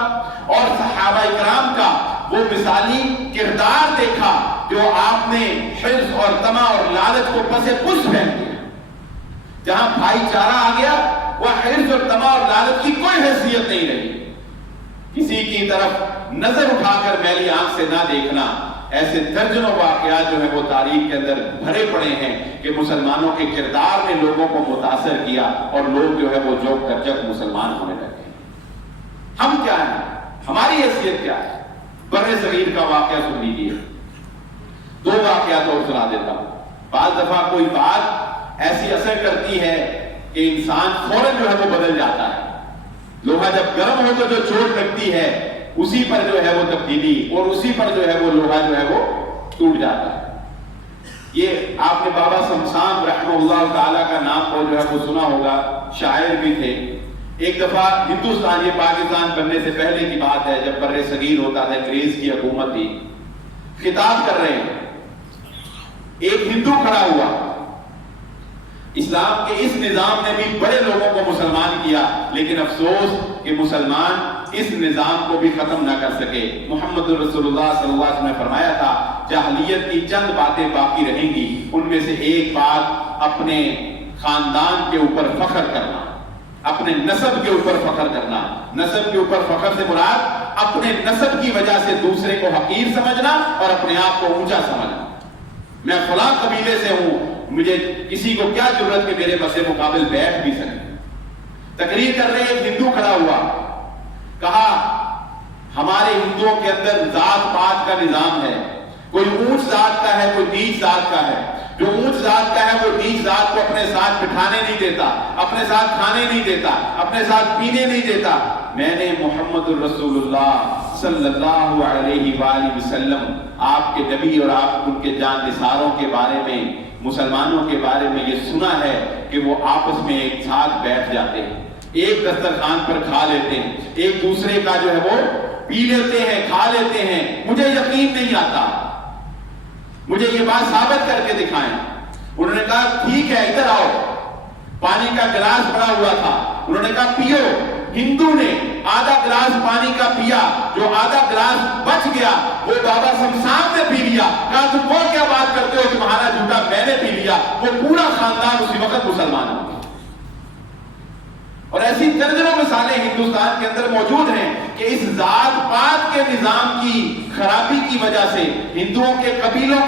اور صحابہ اکرام کا وہ مثالی کردار دیکھا جو آپ نے حرص اور طمع اور لالچ کو پس پش پھینک دیا. جہاں بھائی چارہ آ گیا وہ حرص اور طمع اور لالچ کی کوئی حیثیت نہیں رہی. کسی کی طرف نظر اٹھا کر میلی آنکھ سے نہ دیکھنا. ایسے درجنوں واقعات جو ہے وہ تاریخ کے اندر بھرے پڑے ہیں کہ مسلمانوں کے کردار نے لوگوں کو متاثر کیا اور لوگ جو ہے وہ جوک کر جب مسلمان ہونے لگے. ہم کیا ہیں, ہماری حیثیت کیا ہے؟ بر صغیر کا واقعہ سن لیجیے. 2 واقعات اور سنا دیتا ہوں. بعض دفعہ کوئی بات ایسی اثر کرتی ہے کہ انسان فوراً جو ہے وہ بدل جاتا ہے. لوہا جب گرم ہو تو جو چوٹ لگتی ہے اسی پر جو ہے وہ تبدیلی اور اسی پر جو ہے وہ لوہا جو ہے وہ ٹوٹ جاتا ہے. یہ آپ نے بابا شمشان رحمہ اللہ تعالیٰ کا نام کو جو ہے وہ سنا ہوگا, شاعر بھی تھے. ایک دفعہ ہندوستان, یہ پاکستان بننے سے پہلے کی بات ہے, جب بر صغیر ہوتا تھا, انگریز کی حکومت تھی, خطاب کر رہے ہیں. ایک ہندو کھڑا ہوا. اسلام کے اس نظام نے بھی بڑے لوگوں کو مسلمان کیا, لیکن افسوس کہ مسلمان اس نظام کو بھی ختم نہ کر سکے. محمد رسول اللہ صلی اللہ علیہ وسلم نے فرمایا تھا جاہلیت کی چند باتیں باقی رہیں گی, ان میں سے ایک بات اپنے خاندان کے اوپر فخر کرنا, اپنے نسب کے اوپر فخر کرنا. نسب کے اوپر فخر سے مراد اپنے نسب کی وجہ سے دوسرے کو حقیر سمجھنا اور اپنے آپ کو اونچا سمجھنا. میں فلاں قبیلے سے ہوں, مجھے کسی کو کیا ضرورت کہ میرے بس مقابل بیٹھ بھی سکے. تقریر کر رہے ایک ہندو کھڑا ہوا, کہا ہمارے ہندوؤں کے اندر ذات پات کا نظام ہے, کوئی اونچ ذات کا ہے, کوئی نیچ ذات کا ہے. جو اونچ ذات کا ہے وہ نیچ ذات کو اپنے ساتھ بٹھانے نہیں دیتا, اپنے ساتھ کھانے نہیں دیتا, اپنے ساتھ پینے نہیں دیتا. میں نے محمد الرسول اللہ صلی اللہ علیہ وآلہ وسلم آپ کے نبی اور آپ ان کے جان نثاروں کے بارے میں, مسلمانوں کے بارے میں یہ سنا ہے کہ وہ آپس میں ایک ساتھ بیٹھ جاتے ہیں, ایک دسترخوان پر کھا لیتے ہیں, ایک دوسرے کا جو ہے وہ پی لیتے ہیں, کھا لیتے ہیں. مجھے یقین نہیں آتا, مجھے یہ بات ثابت کر کے دکھائیں. انہوں نے کہا ٹھیک ہے ادھر آؤ. پانی کا گلاس پڑا ہوا تھا, انہوں نے کہا پیو. ہندو نے آدھا گلاس پانی کا پیا, جو آدھا گلاس بچ گیا وہ بابا شمشان نے پی لیا. کہا تم وہ کیا بات کرتے ہو, تمہارا جھوٹا میں نے پی لیا. وہ پورا خاندان اسی وقت مسلمان ہو گیا. اور ایسی درجنوں مثالیں ہندوستان کے اندر موجود ہیں کہ اس ذات پات کے نظام کی خرابی کی وجہ سے ہندوؤں کے قبیلوں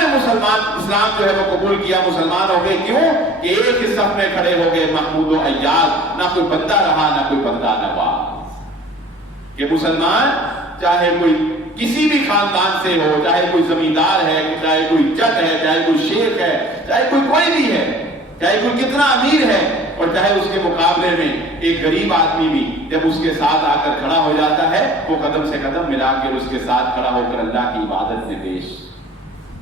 نے اسلام جو ہے وہ قبول کیا, مسلمان ہو گئے. کیوں کہ ایک ہی صف میں کھڑے ہو گئے محمود و ایاز, نہ کوئی بندہ رہا نہ کوئی بندہ نواز. کہ مسلمان چاہے کوئی کسی بھی خاندان سے ہو, چاہے کوئی زمیندار ہے, چاہے کوئی جٹ ہے, چاہے کوئی شیخ ہے, چاہے کوئی بھی ہے, چاہے کوئی کتنا امیر ہے, اور چاہے اس کے مقابلے میں ایک غریب آدمی بھی جب اس کے ساتھ آ کر کھڑا ہو جاتا ہے وہ قدم سے قدم ملا کر اس کے ساتھ کھڑا ہو کر اللہ کی عبادت میں پیش.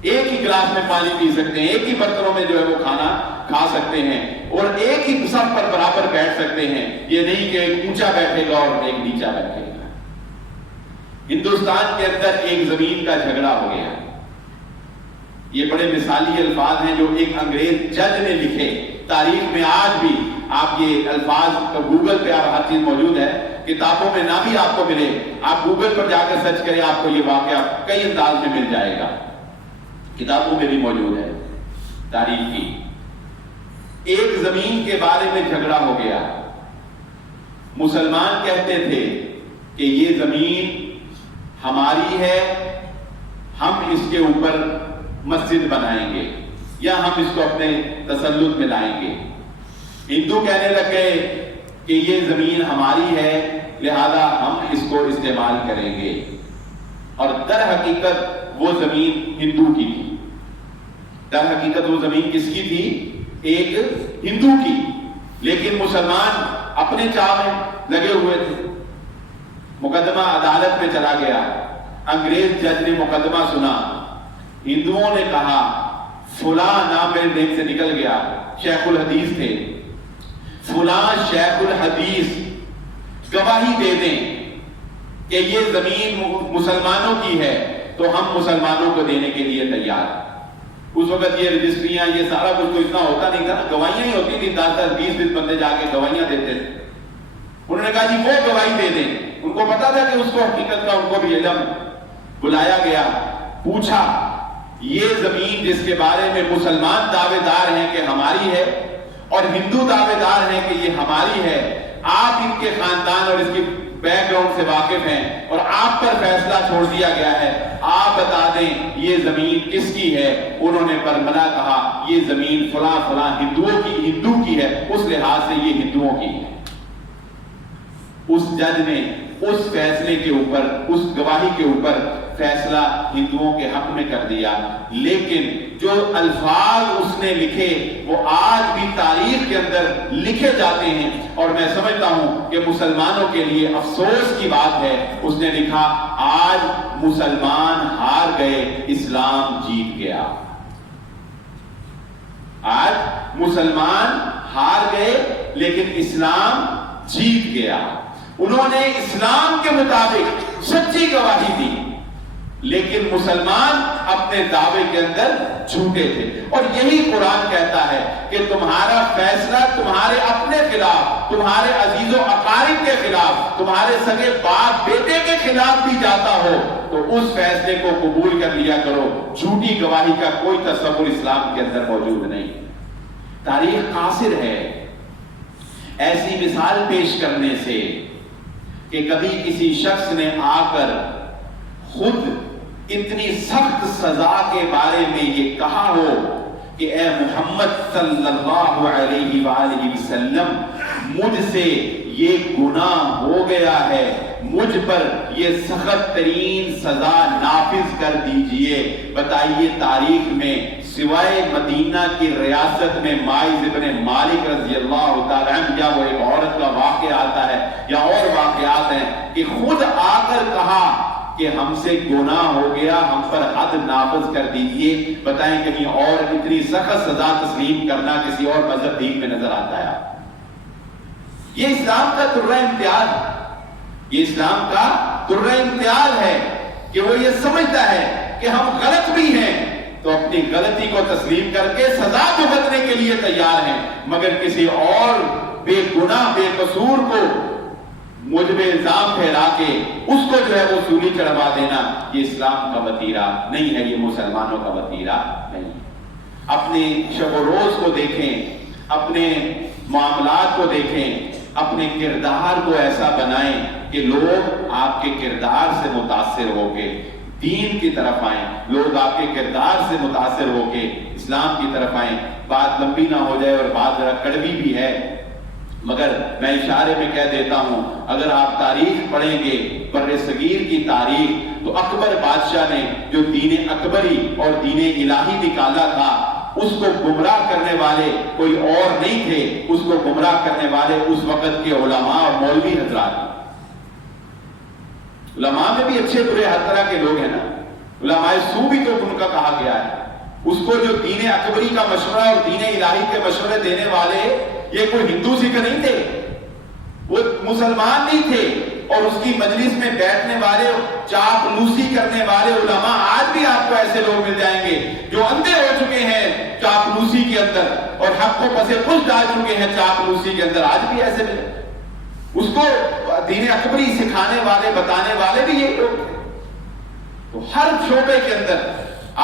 ایک ہی گلاس میں پانی پی سکتے ہیں, ایک ہی برتنوں میں جو ہے وہ کھانا کھا سکتے ہیں, اور ایک ہی صف پر برابر بیٹھ سکتے ہیں. یہ نہیں کہ ایک اونچا بیٹھے گا اور ایک نیچا بیٹھے گا. ہندوستان کے اندر ایک زمین کا جھگڑا ہو گیا. یہ بڑے مثالی الفاظ ہیں جو ایک انگریز جج نے لکھے. تاریخ میں آج بھی آپ یہ الفاظ گوگل پہ آپ ہر چیز موجود ہے, کتابوں میں نہ بھی آپ کو ملے, آپ گوگل پر جا کر سرچ کریں, آپ کو یہ واقعہ کئی انداز میں مل جائے گا, کتابوں میں بھی موجود ہے تاریخ کی. ایک زمین کے بارے میں جھگڑا ہو گیا. مسلمان کہتے تھے کہ یہ زمین ہماری ہے, ہم اس کے اوپر مسجد بنائیں گے یا ہم اس کو اپنے تسلط میں لائیں گے. ہندو کہنے لگ گئے کہ یہ زمین ہماری ہے لہذا ہم اس کو استعمال کریں گے, اور در حقیقت وہ زمین ہندو کی تھی. در حقیقت وہ زمین کس کی تھی؟ ایک ہندو کی. لیکن مسلمان اپنے چاہ میں لگے ہوئے تھے. مقدمہ عدالت میں چلا گیا, انگریز جج نے مقدمہ سنا. ہندوؤں نے کہا فلاں نام میرے ذہن سے نکل گیا, شیخ الحدیث تھے, فلاں شیخ الحدیث گواہی دے دیں کہ یہ زمین مسلمانوں کی ہے تو ہم مسلمانوں کو دینے کے لیے تیار. اس وقت یہ رجسٹریاں یہ سارا کچھ تو اتنا ہوتا نہیں تھا نا، گواہیاں ہی ہوتی تھی، 10 20 بندے جا کے گواہیاں دیتے تھے. انہوں نے کہا جی وہ گواہی دے دیں. ان کو پتا تھا کہ اس کو حقیقت کا ان کو بھی علم. بلایا گیا، پوچھا یہ زمین جس کے بارے میں مسلمان دعوے دار ہیں کہ ہماری ہے اور ہندو دعوے دار ہیں کہ یہ ہماری ہے، آپ ان کے خاندان اور اس کی بیک گراؤنڈ سے واقف ہیں اور آپ پر فیصلہ چھوڑ دیا گیا ہے، آپ بتا دیں یہ زمین کس کی ہے. انہوں نے برملا کہا یہ زمین فلاں فلاں ہندو کی ہے، اس لحاظ سے یہ ہندوؤں کی ہے. اس جج نے اس فیصلے کے اوپر، اس گواہی کے اوپر فیصلہ ہندوؤں کے حق میں کر دیا. لیکن جو الفاظ اس نے لکھے وہ آج بھی تاریخ کے اندر لکھے جاتے ہیں، اور میں سمجھتا ہوں کہ مسلمانوں کے لیے افسوس کی بات ہے. اس نے لکھا آج مسلمان ہار گئے، اسلام جیت گیا. آج مسلمان ہار گئے لیکن اسلام جیت گیا. انہوں نے اسلام کے مطابق سچی گواہی دی لیکن مسلمان اپنے دعوے کے اندر جھوٹے تھے. اور یہی قرآن کہتا ہے کہ تمہارا فیصلہ تمہارے اپنے خلاف، تمہارے عزیز و اقارب کے خلاف، تمہارے سگے باپ بیٹے کے خلاف بھی جاتا ہو تو اس فیصلے کو قبول کر لیا کرو. جھوٹی گواہی کا کوئی تصور اسلام کے اندر موجود نہیں. تاریخ قاصر ہے ایسی مثال پیش کرنے سے کہ کبھی کسی شخص نے آ کر خود اتنی سخت سزا کے بارے میں یہ کہا ہو کہ اے محمد صلی اللہ علیہ وآلہ وسلم مجھ سے یہ گناہ ہو گیا ہے، مجھ پر یہ سخت ترین سزا نافذ کر دیجئے. بتائیے تاریخ میں سوائے مدینہ کی ریاست میں ماعز ابن مالک رضی اللہ تعالیٰ عنہ، یا وہ ایک عورت کا واقعہ آتا ہے یا اور واقعات ہیں کہ خود آ کر کہا کہ ہم سے گناہ ہو گیا، ہم پر حد نافذ کر دیجئے. بتائیں کہیں اور اتنی سخت سزا تسلیم کرنا کسی اور مذہب دین میں نظر آتا ہے؟ یہ اسلام کا درہ امتیاز ہے. یہ اسلام کا درہ امتیاز ہے کہ وہ یہ سمجھتا ہے کہ ہم غلط بھی ہیں تو اپنی غلطی کو تسلیم کر کے سزا بھگتنے کے لیے تیار ہیں، مگر کسی اور بے گناہ بے قصور کو مجھ پہ الزام پھیلا کے اس کو جو ہے وہ سولی چڑھوا دینا، یہ اسلام کا وتیرہ نہیں ہے، یہ مسلمانوں کا وتیرہ نہیں. اپنے شب و روز کو دیکھیں، اپنے معاملات کو دیکھیں، اپنے کردار کو ایسا بنائیں کہ لوگ آپ کے کردار سے متاثر ہو کے دین کی طرف آئیں، لوگ آپ کے کردار سے متاثر ہو کے اسلام کی طرف آئیں. بات لمبی نہ ہو جائے اور بات ذرا کڑوی بھی ہے، مگر میں اشارے میں کہہ دیتا ہوں اگر آپ تاریخ پڑھیں گے بر صغیر کی تاریخ تو اکبر بادشاہ نے جو دین اکبری اور دین الہی نکالا تھا اس کو گمراہ کرنے والے کوئی اور نہیں تھے، اس کو گمراہ کرنے والے اس وقت کے علماء اور مولوی حضرات. علماء میں بھی اچھے برے ہر طرح کے لوگ ہیں نا، علماء سو بھی تو ان کا کہا گیا ہے. اس کو جو دین اکبری کا مشورہ اور دین الہی کے مشورے دینے والے یہ کوئی ہندو سکھ نہیں تھے، وہ مسلمان نہیں تھے. اور اس کی مجلس میں بیٹھنے والے چاپلوسی کرنے والے علماء آج بھی آپ کو ایسے لوگ مل جائیں گے جو اندھے ہو چکے ہیں چاپلوسی کے اندر اور حق کو پسے پش ڈال چکے ہیں چاپلوسی کے اندر. آج بھی ایسے ملے. اس کو دین اکبری سکھانے والے بتانے والے بھی یہی لوگ ہیں. تو ہر شعبے کے اندر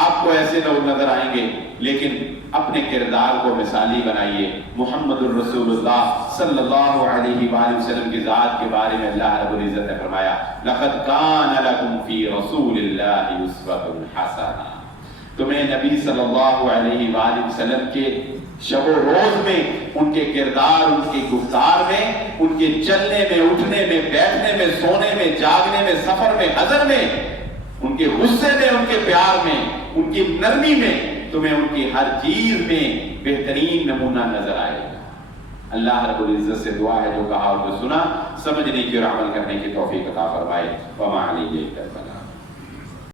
آپ کو ایسے لوگ نظر آئیں گے، لیکن اپنے کردار کو مثالی بنائیے. محمد الرسول اللہ صلی اللہ علیہ وآلہ وسلم کی ذات کے بارے میں اللہ رب العزت نے فرمایا لَقَدْ كَانَ لَكُمْ فِي رَسُولِ اللَّهِ أُسْوَةٌ حَسَنَةٌ. تمہیں نبی صلی اللہ علیہ وآلہ وسلم کے شب و روز میں، ان کے کردار، ان کی گفتار میں، ان کے چلنے میں، اٹھنے میں، بیٹھنے میں، سونے میں، جاگنے میں، سفر میں، حضر میں، ان کے غصے میں، ان کے پیار میں، ان کی نرمی میں، تمہیں ان کی ہر چیز میں بہترین نمونہ نظر آئے گا. اللہ رب العزت سے دعا ہے جو کہا اور جو سنا سمجھنے کی اور عمل کرنے کی توفیق عطا فرمائے. وما علیہ البلاغ.